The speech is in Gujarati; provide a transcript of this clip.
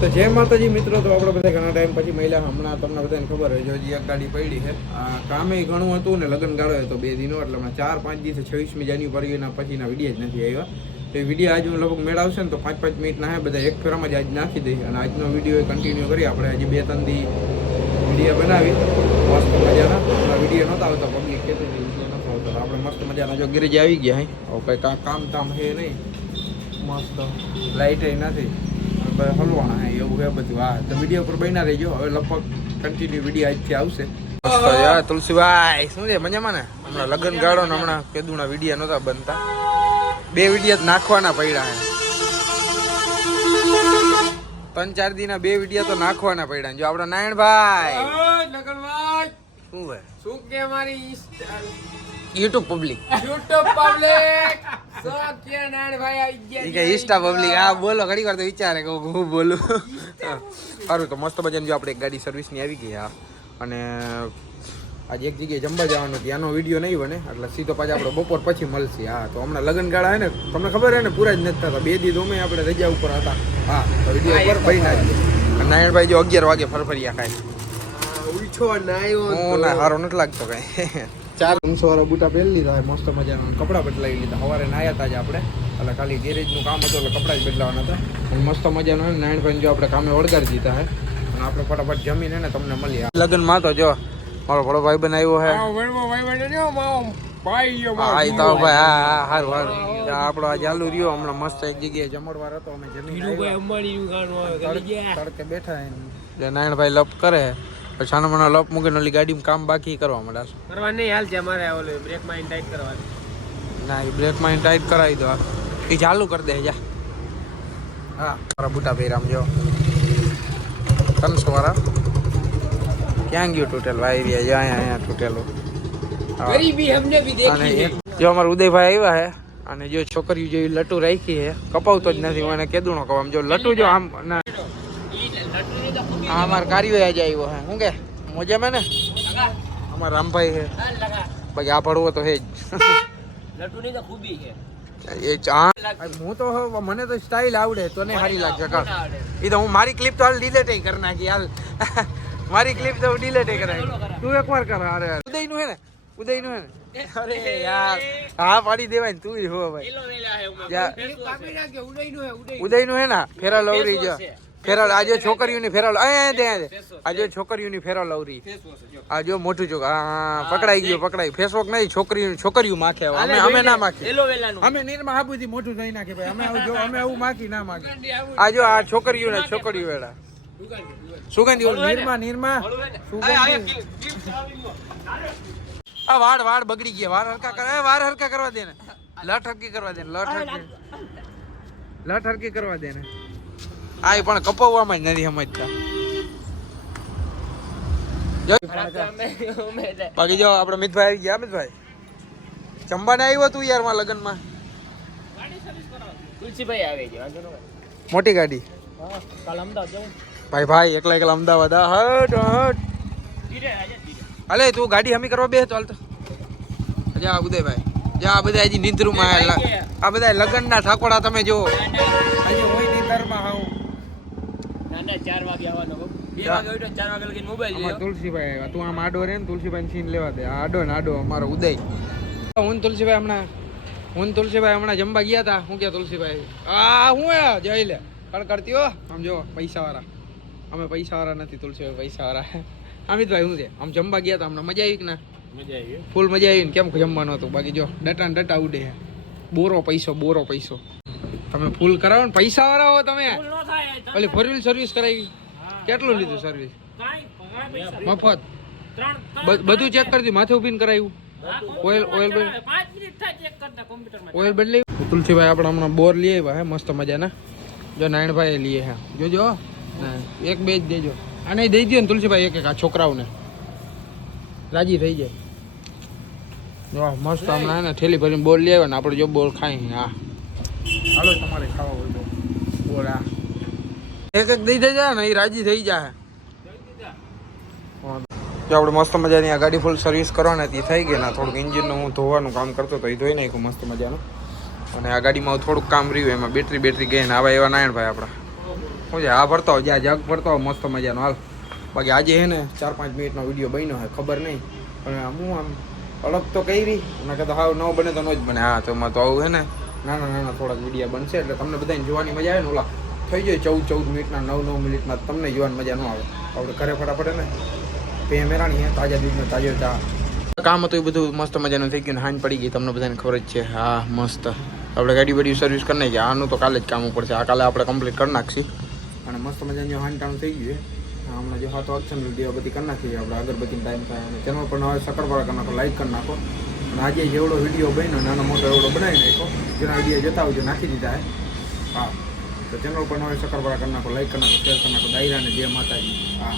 તો જય માતાજી મિત્રો. તો આપણે બધા ઘણા ટાઈમ પછી મળ્યા. હમણાં તમને બધાને ખબર હોય જો હજી એક ગાડી પડી છે. કામે ઘણું હતું ને લગ્ન ગાળો હતો 2 દિનો, એટલે હમણાં 4-5 દિવસે 26મી જાન્યુઆરીના પછીના વિડીયો જ નથી આવ્યા. તો એ વિડીયો આજ હું લગભગ મેળવશે ને તો 5-5 મિનિટના હે બધા એક ફેરામાં જ આજ નાખી દઈએ અને આજનો વિડીયો કન્ટિન્યુ કરી. આપણે હજી 2-3 દી વિડીયો બનાવી મસ્ત મજાના. વિડીયો નહોતા આવતા, પબ્લિક કહેતી વિડીયો નહોતા આવતા. આપણે મસ્ત મજાના જો ગેરેજ આવી ગયા. હવે કંઈ કામ તામ હે નહીં, મસ્ત લાઇટ નથી, હલવાના હે એવું હે બધું. હા તો વિડીયો પર બન્યા રહેજો. હવે લગભગ કન્ટિન્યુ વિડીયો આજથી આવશે. યાર તુલસીભાઈ શું છે મજામાં ને? હમણાં લગ્ન ગાળો ને હમણાં કેદુના વિડીયો નહોતા બનતા, 2 વિડીયો નાખવાના પડ્યા હે. 3-4 દીના 2 વિડીયો તો નાખવાના પડ્યા. જો આપડા નારાયણભાઈ શું હે શું કે મારી યુટ્યુબ પબ્લિક ઇન્સ્ટા પબ્લિક. હા બોલો, ઘણી વાર તો વિચારે કે હું બોલું. સારું તો મસ્ત મજાની જો આપણે એક ગાડી સર્વિસની આવી ગઈ. હા અને આજે એક જગ્યાએ જમવા જવાનું ત્યાંનો વિડીયો નહીં બને એટલે સીધો પાછા આપણે બપોર પછી મળશે. હા તો હમણાં લગ્ન ગાળા હે ને, તમને ખબર હે ને, પૂરા જ નથી થતા. 2 દી અમે આપણે રજા ઉપર હતા. હા તો વિડીયો ઉપર બન્યા જ. નારાયણભાઈ જો 11 વાગે ફરફરિયા ખાય. ના સારો નથી લાગતો કઈ. 4 વાળા બૂટા પહેરી લીધા, મસ્ત મજાના કપડાં બદલાવી લીધા. સવારે નાયા હતા જ આપણે, એટલે ખાલી ગેરેજનું કામ હતું એટલે કપડાં જ બદલાવાના હતા. અને મસ્ત મજાનું હોય નારાયણભાઈ જો આપણે કામે વળગાડી દીધા હે અને આપણે ફટાફટ જમીને ને તમને મળીએ. લગ્નમાં તો જો મારો બડો ભાઈ બનાવ્યો હે. આપણો આ ચાલુ રહ્યો. હમણાં મસ્ત એક જગ્યાએ જમણવાર હતો, અમે જમીન તડકે બેઠા. નારાયણભાઈ લપ કરે છાનો મને લપ મૂકીને ઓલી ગાડીમાં કામ બાકી કરવા માંડ્યા કરવા નહીં. હાલ છે અમારે ઓલો બ્રેક માં ટાઈટ કરવાની. ના એ બ્રેક માં ટાઈટ કરાવી દો, એ ચાલુ કરી દે જા. હા મારા બુટા પહેરામ જો 300 વાળા ક્યાં ગયું તૂટેલ વાયરિયા જો અહીંયા તૂટેલું. જો અમારા ઉદયભાઈ આવ્યા હે અને જો છોકરીઓ જેવી લટુ રાખી હે, કપાવતો જ નથી. મને કેદું કપાવ જો લટુ જો આમ ના. હા અમારા કાર્યો આજે આવ્યો હે. શું કે મોજામાં ને અમારા રામભાઈ છે. બાકી આ પડવો તો હે જ. એ હું તો મને તો સ્ટાઇલ આવડે તો ને સારી લાગશે. એ તો હું મારી ક્લિપ તો હાલ ડિલેટ કરી નાખી. હાલ મારી ક્લિપ તો ડિલેટ કરાવી. તું એકવાર કર. અરે ઉદયનું હે ને, ઉદયનું હે ને. અરે યાર હા પાડી દેવાય ને તું હો ભાઈ. ઉદયનું હે ને ફેરા લવરી જો ફેરા. આજે છોકરીઓની ફેરા આજે છોકરીઓની ફેરા લવરી. આ જો મોટું ચોક. હા પકડાઈ ગયો, પકડાઈ. ફેસવોક નહીં, છોકરીઓ માખે. અમે ના માખી, અમે નિર્મા હાબુથી મોટું થઈ નાખે ભાઈ. અમે આવું માખી ના માખી. આ જો આ છોકરીઓ વેળા સુગંધી નિર્મા આ વાળ બગડી ગયા. વાળ હરકા કરે, વાળ હરકા કરવા દે ને. લટ હરકી કરવા દે ને, લટ હરકી કરવા દે ને. આ પણ કપાવવામાં જ નથી સમજતા. બાકી જો આપડે મિતભાઈ આવી ગયા. મિતભાઈ ચંબાને આવ્યો તું યાર માં લગ્નમાં. મોટી ગાડી ભાઈ એકલા અમદાવાદ. અલે તું ગાડી હમી કરવા બે તો હાલ તો જા ઉદયભાઈ જા. આ બધા હજી નીંદરૂમાં આ બધા લગ્ન ના ઠાકોડા તમે જો હજી હોય નીંદરમાં. હાવ 4 વાગે આવવાનો. 2 વાગે ઉઠો 4 વાગે લગીને મોબાઈલ લ્યો. તુલસીભાઈ તું આમ આડો રે ને, તુલસીભાઈ સીન લેવા દે. આડો ને આડો અમારો ઉદય. હું તુલસીભાઈ હમણાં જમવા ગયા હતા. શું કે તુલસીભાઈ આ હું જઈ લે કરતી હો. આમ જો પૈસા વાળા, અમે પૈસા વાળા નથી. તુલસીભાઈ પૈસા વાળા. અમિતભાઈ શું છે આમ જમવા ગયા હતા હમણાં. મજા આવી કે ના? મજા આવી, ફૂલ મજા આવી ને. કેમ જમવાનું હતું? બાકી જો ડટા ઉડે. બોરો પૈસો તમે ફૂલ કરાવો ને. પૈસા વાળા હો તમે. ઓલી 4-wheel સર્વિસ કરાવી. કેટલું લીધું સર્વિસ? મફત બધું ચેક કરી દીધું. માથે ઉભીને કરાવ્યું. ઓઇલ બદલાયું. તુલસીભાઈ આપણે હમણાં બોર લઈ આવ્યા હે મસ્ત મજાના. જો નારાયણભાઈ લઈએ હે. જોજો એક બે જ દેજો. આને દઈ દો ને તુલસીભાઈ એક આ છોકરાઓને રાજી થઈ જાય. જો મસ્ત હમણાં ને થેલી ભરીને બોર લઈ આવ્યા ને આપણે જો બોર ખાઈ. હા હાલો તમારે ખાવા હોય તો બોર. આ એક દઈ દેજો ને એ રાજી થઈ જાય. જો આપણે મસ્ત મજાની આ ગાડી ફૂલ સર્વિસ કરવાની હતી, થઈ ગઈ ને. થોડુંક ઇન્જિનનું હું ધોવાનું કામ કરતો હતો, એ ધોઈ નાખ્યું મસ્ત મજાનું. અને આ ગાડીમાં થોડુંક કામ રહ્યું, એમાં બેટરી ગઈ ને. આવા એવા નારાયણભાઈ આપણા શું છે આ ભરતો હોય જ્યાં જગ ભરતો હોય મસ્ત મજાનો હાલ. બાકી આજે હે ને 4-5 મિનિટનો વિડીયો બન્યો હોય ખબર નહીં પણ હું આમ અલગ તો કરી અને કહેતો હાવ નવો બને તો ન જ બને. હા તો એમાં તો આવું હે ને નાના થોડાક વિડીયો બનશે એટલે તમને બધાને જોવાની મજા આવે ને. ઓલા થઈ જાય 14 મિનિટના 9 મિનિટના તમને જોવાની મજા ન આવે. આપણે ઘરે ફટાફટ ને પે મેરાણી હે તાજા દૂધનો તાજો ચા કામ હતું એ બધું મસ્ત મજાનું થઈ ગયું ને હાંજ પડી ગઈ તમને બધાને ખબર જ છે. હા મસ્ત આપણે ગાડી બધી સર્વિસ કરી નાખી. આનું તો કાલે જ કામ ઉપર છે. આ કાલે આપણે કમ્પ્લીટ કરી નાખીએ અને મસ્ત મજાનું હાંટાણું થઈ ગયું છે. હમણાં જો હાથ વાગશે ને વિડીયો બધી કરી નાખીએ આપણે અગરબત્તીનો ટાઈમ થાય અને ચેનલ પર હવે સકરવાળા કરી નાખો લાઈક કરી નાખો. અને આજે જેવડો વિડીયો બન્યો નાનો મોટો એવડો બનાવી નાખો. જેના વિડીયો જતા હોય નાખી દીધા હે. હા તો ચેનલ પર હવે સકરવાળા કરી નાખો લાઈક કરી નાખો શેર કરી નાખો. દાયરાને જય માતાજી. હા